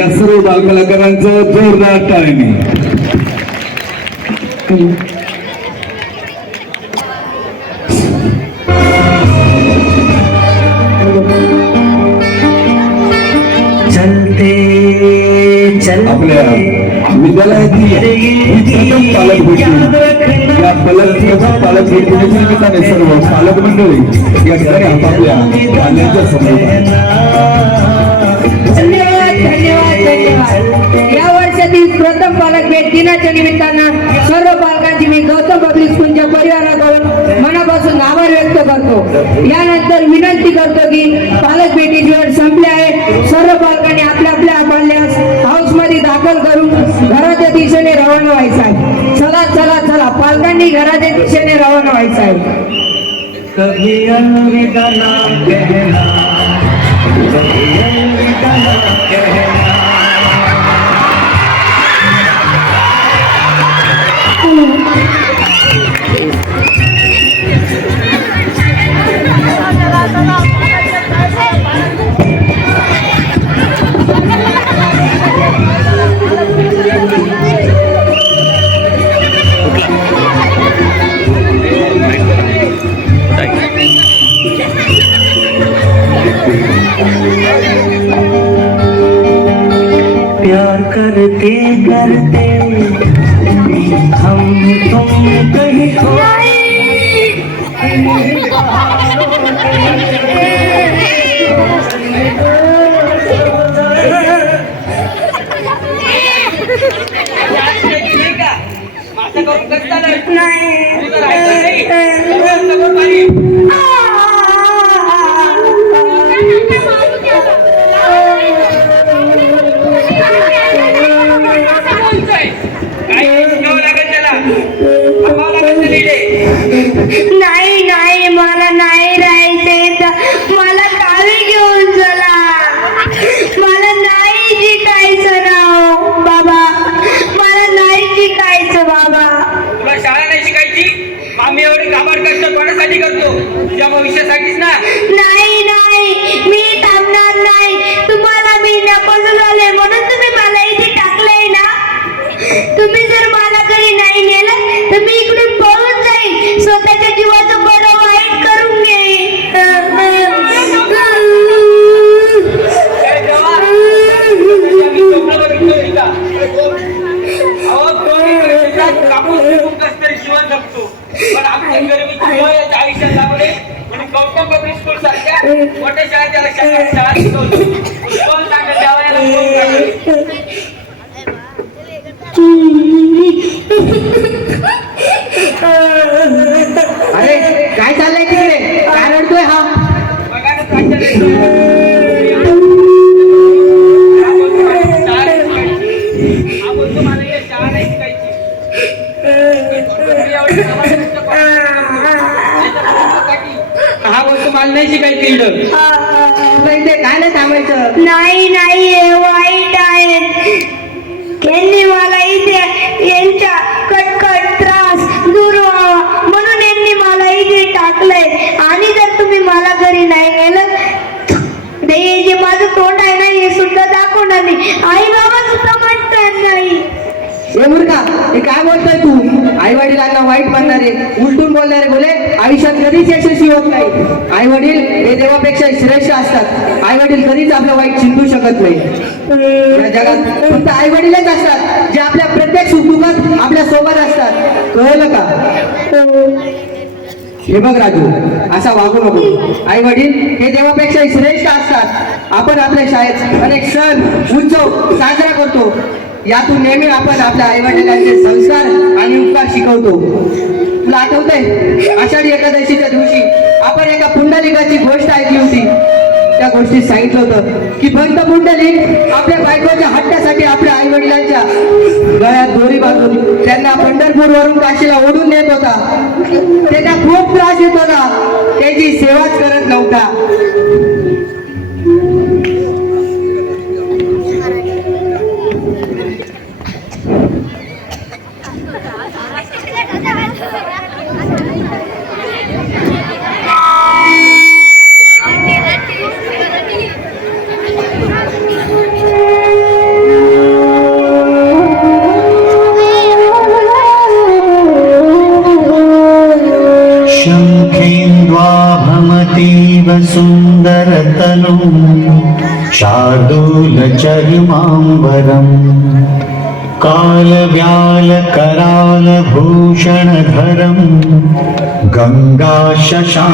या सर्व बालकलाकारांचं जोरदार टाळणी आपल्या प्रथम पालक भेटी या पालक सर्व पालक मंडळी या ठिकाणी आपापल्या समोर या वर्षातील प्रथम पालक भेट दिनाच्या निमित्तानं सर्व पालकांची मी गौतम पब्लिक स्कूलच्या परिवाराकडून मनापासून आभार व्यक्त करतो. यानंतर विनंती करतो की पालक भेटीची वेळ संपली आहे. सर्व पालकांनी आपल्या आपल्या पाल्यास हाऊसमध्ये दाखल करून घराच्या दिशेने रवाना व्हायचं आहे. चला चला चला. पालकांनी घराच्या दिशेने रवाना व्हायचं आहे. कभी अलविदा ना कहना. कभी अलविदा ना कहना. प्यार करते करते thầm thông cây thôi Masa kau kata dari penai, kau kata dari penai, kau kata dari penai. नाही इकडं तुला इथे काय नाही थांबायचं नाही नाही हे वाईट आहेत यांनी मला इथे यांच्या कटकट त्रास दूर व्हावा. म्हणून यांनी मला इथे टाकलंय. आणि जर तुम्ही मला घरी नाही गेलं तर हे जे माझं तोंड आहे ना हे सुद्धा दाखवणार नाही. आई बाबा सुद्धा म्हणतात नाही. हे मुर्खा हे काय बोलताय तू? आई वडिलांना वाईट म्हणणारे उलटून बोलणारे बोले आयुष्यात कधीच यशस्वी होत नाही. आई वडील हे देवापेक्षा श्रेष्ठ असतात. आई वडील कधीच आपलं वाईट चिंतू शकत नाही. जगात फक्त आई वडीलच असतात जे आपल्या प्रत्येक सुखदुखात आपल्यासोबत असतात. कळलं का? हे बघ राजू असा वागू नको. आई वडील हे देवापेक्षा श्रेष्ठ असतात. आपण आपल्या शाळेत अनेक सण उत्सव साजरा करतो. यातून नेहमी आपण आपल्या आईवडिलांचे संस्कार आणि उपकार शिकवतो. तुला आठवतंय? आषाढी एकादशीच्या दिवशी आपण एका पुंडलिकाची गोष्ट ऐकली होती. त्या गोष्टीत सांगितलं होतं की भक्त पुंडलिक आपल्या बायकोच्या हट्टासाठी आपल्या आई वडिलांच्या गळ्यात दोरी बांधून त्यांना पंढरपूर वरून काशीला ओढून नेत होता. त्यांना खूप त्रास देत होता. त्याची सेवाच करत नव्हता. लव्यालकरालभूषणधरं गङ्गा शशा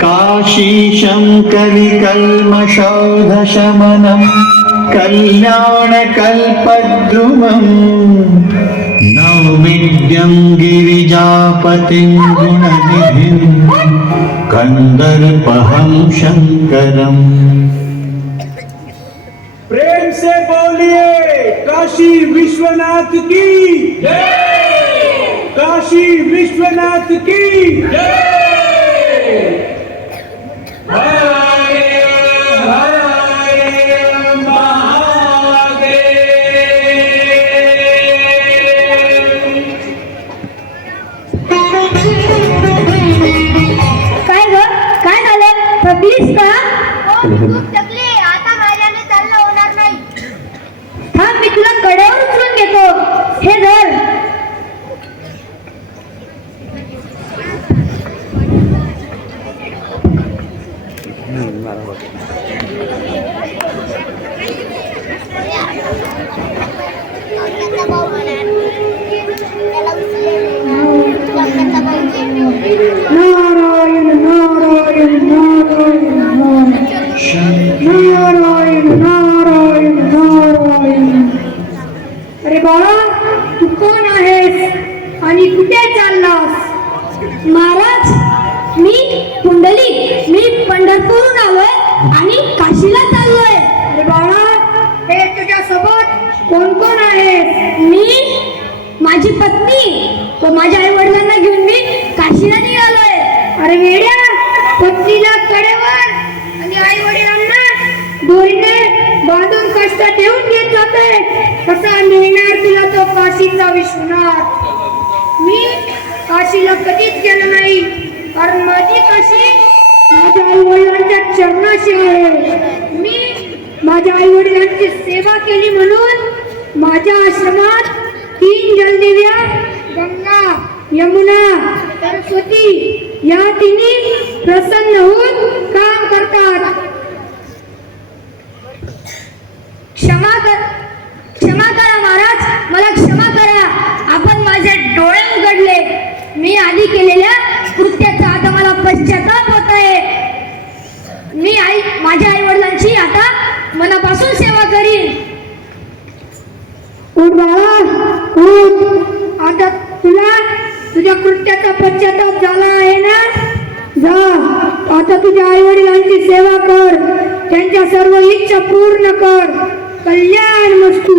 काशीशं कलिकल्मषौधशमनम् कल्याणकल्पद्रुमम्। नौविद्य गिरिजापतिं गुणनिधिं कन्दर्पहं शङ्करम्। से बोलिए काशी विश्वनाथ की। काशी विश्वनाथ की। काय कोण कोण आहे? मी माझी पत्नी. व माझ्या आई वडिलांना घेऊन मी काशीला निघालोय. अरे वेड्या पत्नीला कडेवर आणि आई वडिलांना दोरीने बांधून कष्ट ठेवून घेत जाते कसा मिळणार तुला तो काशीचा विश्वनाथ? मी काशीला कधीच गेलो नाही कारण माझी काशी माझ्या आई वडिलांच्या चरणाशी आहे. मी माझ्या आई वडिलांची सेवा केली म्हणून माझ्या आश्रमात तीन जलदेव्या गंगा यमुना सरस्वती या तिन्ही प्रसन्न होऊन काम करतात. क्षमा कर क्षमा करा महाराज मला क्षमा करा. आपण माझे डोळे उघडले. मी आधी केलेल्या कृत्याचा आता मला पश्चाताप होत आहे मी आई माझ्या आई वडिलांची आता मनापासून सेवा करीन. बाळा उठ. आता तुला तुझ्या कृत्याचा पश्चाताप झाला आहे ना? जा. आता तुझ्या आई वडिलांची सेवा कर. त्यांच्या सर्व इच्छा पूर्ण कर. कल्याण मस्तू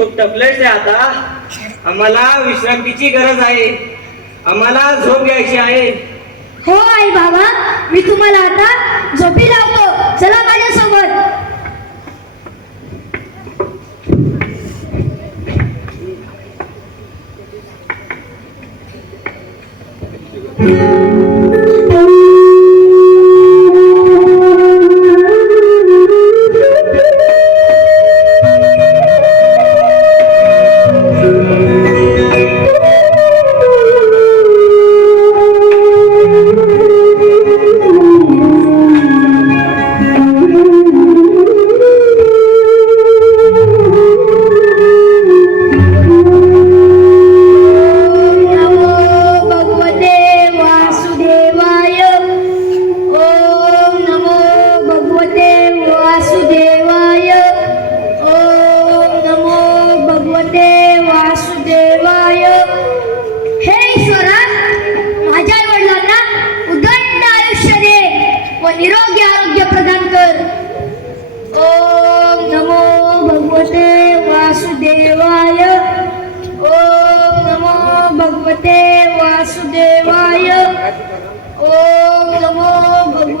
खूप टपलेच आहे आता. आम्हाला विश्रांतीची गरज आहे. आम्हाला झोप घ्यायची आहे. हो आई बाबा मी तुम्हाला आता झोपी लावतो. चला माझ्यासोबत. Thank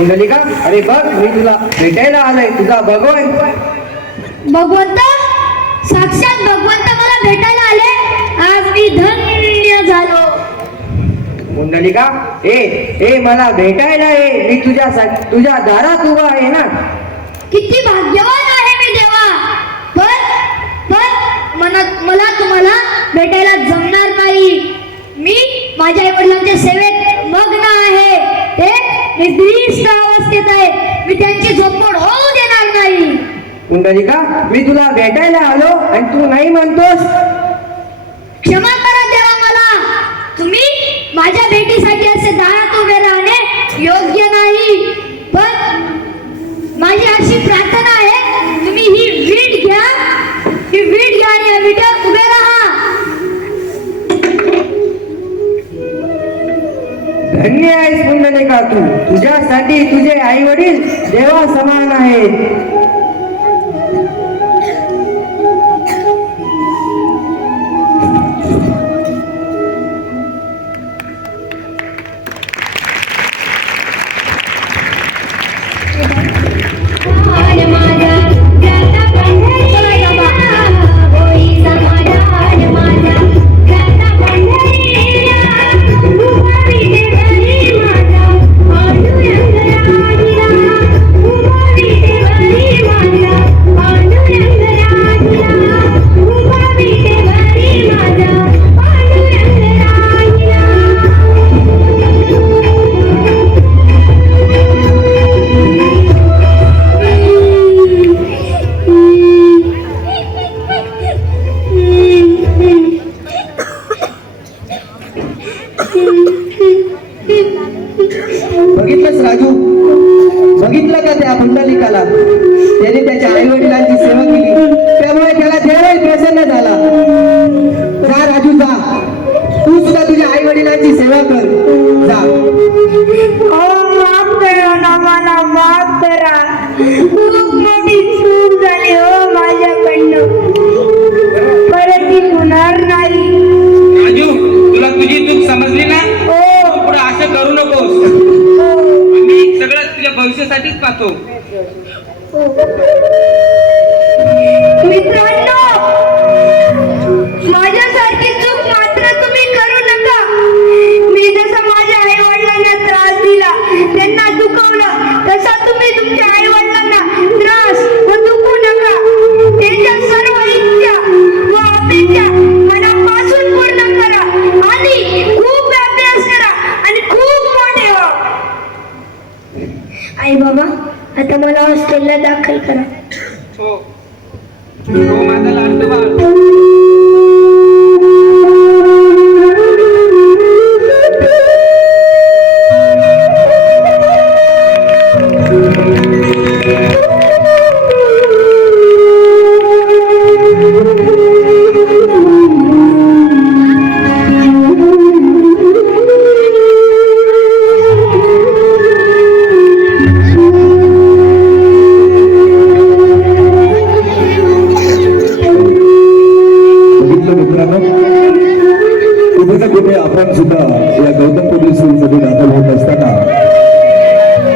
कुंडलिका अरे बघ मी तुला भेटायला आलोय तुझा बघोय भगवंत साक्षात भगवंत मला भेटायला आले. आज मी धन्य झालो. कुंडलिका ए ए मला भेटायला ये. मी तुझ्या सा- तुझ्या दारात उभा आहे ना? किती भाग्यवान आहे मी देवा. पण पण मनात मला तुम्हाला भेटायला जमणार नाही. मी माझ्या आई वडिलांच्या सेवेत मग्न आहे. ते निद्रिष्ट अवस्थेत आहे. मी त्यांची झोपमोड होऊ देणार नाही. कुंडलिका मी तुला भेटायला आलो आणि तू नाही म्हणतोस. क्षमा करा देवा मला. तुम्ही माझ्या भेटीसाठी असे दारात उभे राहणे योग्य नाही. पण माझी अशी प्रार्थना धन्य आहेस पुंडलिका तू. तुझ्यासाठी तुझे आई वडील देवा समान आहेत. त्याने त्याच्या आई वडिलांची सेवा केली. त्यामुळे त्याला देवही प्रसन्न झाला. जा राजू जा. तू सुद्धा तुझ्या आई वडिलांची सेवा कर. जा. माफ करा ना मला माफ करा. खूप मोठी चूक झाली हो माझ्याकडनं परत ती होणार नाही. राजू तुला तुझी चूक समजली ना? हो. पुढे असं करू नकोस. आम्ही सगळं तुझ्या भविष्यासाठीच पाहतो. Thank you.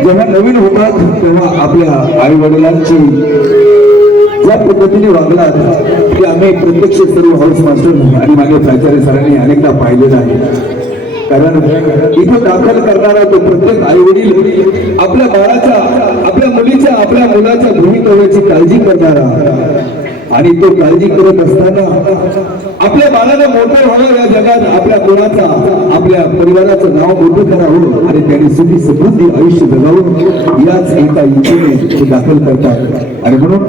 जेव्हा नवीन होतात तेव्हा आपल्या आई वडिलांची ज्या पद्धतीने वागलात की आम्ही प्रत्यक्ष सर्व हाऊस मास्टर आणि मागे प्राचार्य सरांनी अनेकदा पाहिलेलं आहे. कारण इथे दाखल करणारा तो प्रत्येक आई वडील आपल्या बाळाच्या आपल्या मुलीच्या आपल्या मुलाच्या भूमिकेची काळजी करणारा आणि तो काळजी करत असताना आपल्या बाळाला मोठं व्हावं या जगात आपल्या कोणाचा आपल्या परिवाराचं नाव मोठं करावं आणि त्याने सुखी समृद्धी आयुष्य जगावं याच एका इच्छेने ते दाखल करतात. आणि म्हणून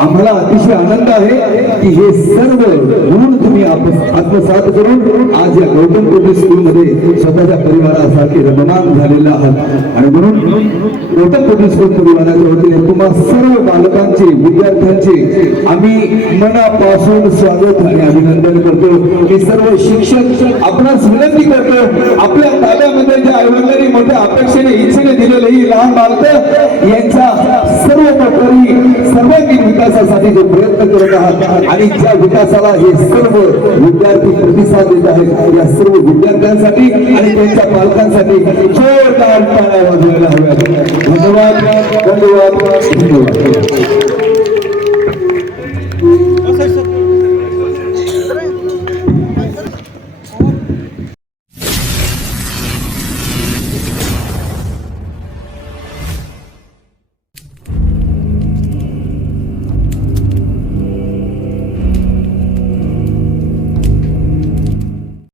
आम्हाला अतिशय आनंद आहे की हे सर्व म्हणून तुम्ही आत्मसात करून आज या गौतम पब्लिक स्कूलमध्ये स्वतःच्या परिवारासारखे रममान झालेला आहात. आणि म्हणून गौतम पब्लिक स्कूल परिवाराच्या वतीने तुम्हा सर्व बालकांचे विद्यार्थ्यांचे आम्ही मनापासून स्वागत आणि अभिनंदन करतो. हे सर्व शिक्षक आपणास विनंती करतो. आपल्या ताब्यामध्ये ज्या आईवडिलांनी मोठ्या अपेक्षेने इच्छेने दिलेले ही लहान बालक यांच्या सर्व प्रकारे सर्वांगीण विकासासाठी जो प्रयत्न करत आहात आणि ज्या विकासाला हे सर्व विद्यार्थी प्रतिसाद देत आहेत या सर्व विद्यार्थ्यांसाठी आणि त्यांच्या पालकांसाठी जोरदार टाळ्या वाजवायला हव्या धन्यवाद धन्यवाद धन्यवाद.